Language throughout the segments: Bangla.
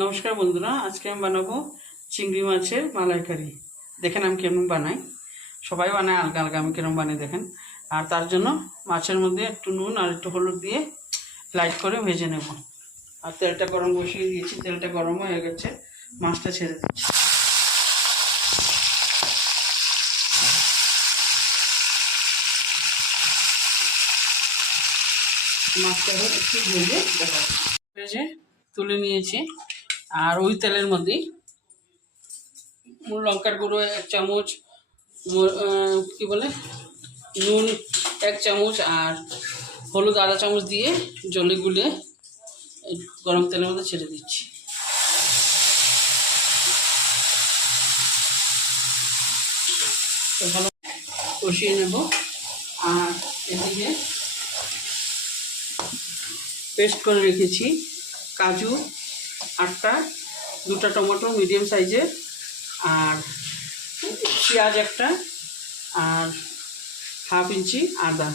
নমস্কার বন্ধুরা, আজকে আমি বানাবো চিংড়ি মাছের মালাইকারি। দেখেন আমি কেমন বানাই। সবাই বানায় আলগা আলগা, আমি কেমন বানাই দেখেন। আর তার জন্য মাছের মধ্যে একটু নুন আর একটু হলুদ দিয়ে লাইট করে ভেজে নেব। আর তেলটা গরম বসিয়ে দিয়েছি, তেলটা গরম হয়ে গেছে, মাছটা ছেড়ে দিচ্ছি। মাছটা একটু ভেজে ভেজে তুলে নিয়েছি। আর ওই তেলের মধ্যেই লঙ্কার গুঁড়ো 1 চামচ, কি বলে নুন 1 চামচ আর হলুদ আধা চামচ দিয়ে জলে গুলে গরম তেলের মধ্যে ছেড়ে দিচ্ছি। ভালো কষিয়ে নেব। আর এদিকে পেস্ট করে রেখেছি কাজু 8টা, 2টা টমেটো মিডিয়াম সাইজের, আর পেঁয়াজ 1টা, আর হাফ ইঞ্চি আদা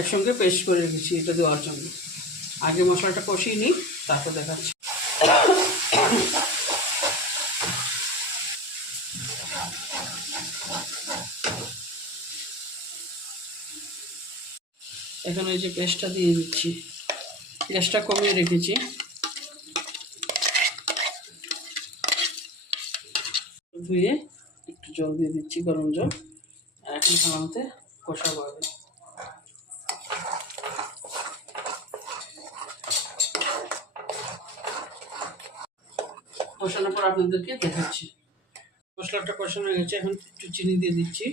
একসঙ্গে পেস্ট করে রেখেছি এটা দেওয়ার জন্য। আগে মশলাটা কষিয়ে নিই, তারপর দেখাচ্ছি। এখন এই যে পেস্টটা দিয়ে দিচ্ছি, গ্যাসটা কমিয়ে রেখেছি। ধুয়ে একটু জল দিয়ে দিচ্ছি, গরম জল। আর এখন সাধারণত কষাবো হবে। কষানোর পর আপনাদেরকে দেখাচ্ছি। মশলাটা কষানো হয়ে গেছে, এখন একটু চিনি দিয়ে দিচ্ছি।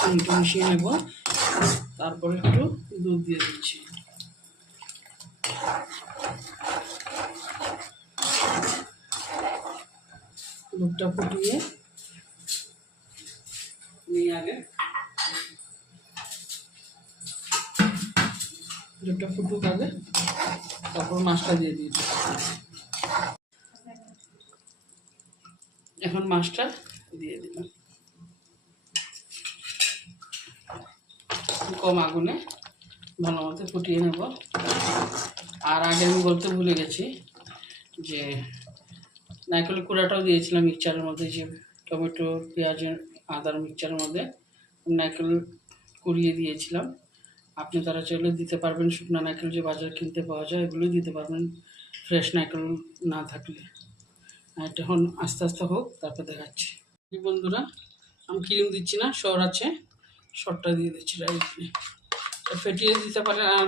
চিনিটা মিশিয়ে নেব, তারপরে একটু দুধ দিয়ে দিচ্ছি। দুধটা ফুটিয়ে নিয়ে আগে দুধটা ফুটুক আগে, তারপর মাছটা দিয়ে দিয়েছি। এখন মাছটা দিয়ে দিলাম কম আগুনে, ভালো মতো ফুটিয়ে নেব। আর আগে আমি বলতে ভুলে গেছি যে নারকেলের কুড়াটাও দিয়েছিলাম মিক্সচারের মধ্যে, যে টমেটো পেঁয়াজের আদার মিক্সচারের মধ্যে নারকেল কুড়িয়ে দিয়েছিলাম। আপনি তারা চাইলে দিতে পারবেন, শুকনো নারকেল যে বাজারে কিনতে পাওয়া যায় এগুলোই দিতে পারবেন, ফ্রেশ নারকেল না থাকলে। আর এটা এখন আস্তে আস্তে হোক, তারপর দেখাচ্ছি। বন্ধুরা, আমি ক্রিম দিচ্ছি না, সর আছে, সরটা দিয়ে দিচ্ছি ডাইরেক্টলি। ফেটিয়ে দিতে পারে, আর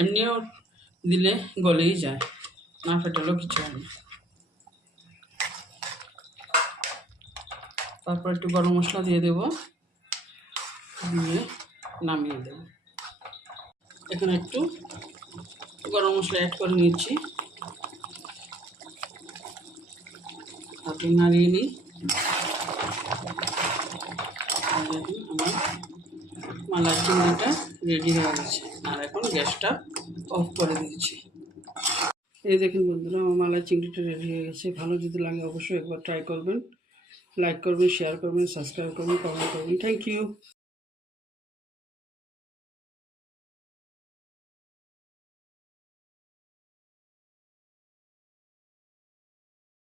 এমনিও দিলে গলেই যায়, না ফেটালেও কিছু হয় না। তারপর একটু গরম মশলা দিয়ে দেবো, দিয়ে নামিয়ে দেবো। এখানে একটু গরম মশলা অ্যাড করে নিচ্ছি, তারপরে নাড়িয়ে নিই। আর দেখুন আমার মালাই চিংড়িটা রেডি হয়ে গেছে। আর এখন গ্যাসটা অফ করে দিচ্ছি। এই দেখুন বন্ধুরা, আমার মালাই চিংড়িটা রেডি হয়ে গেছে। ভালো যদি লাগে অবশ্যই একবার ট্রাই করবেন, লাইক করবেন, শেয়ার করবেন, সাবস্ক্রাইব করবেন, কমেন্ট করবেন। Thank you.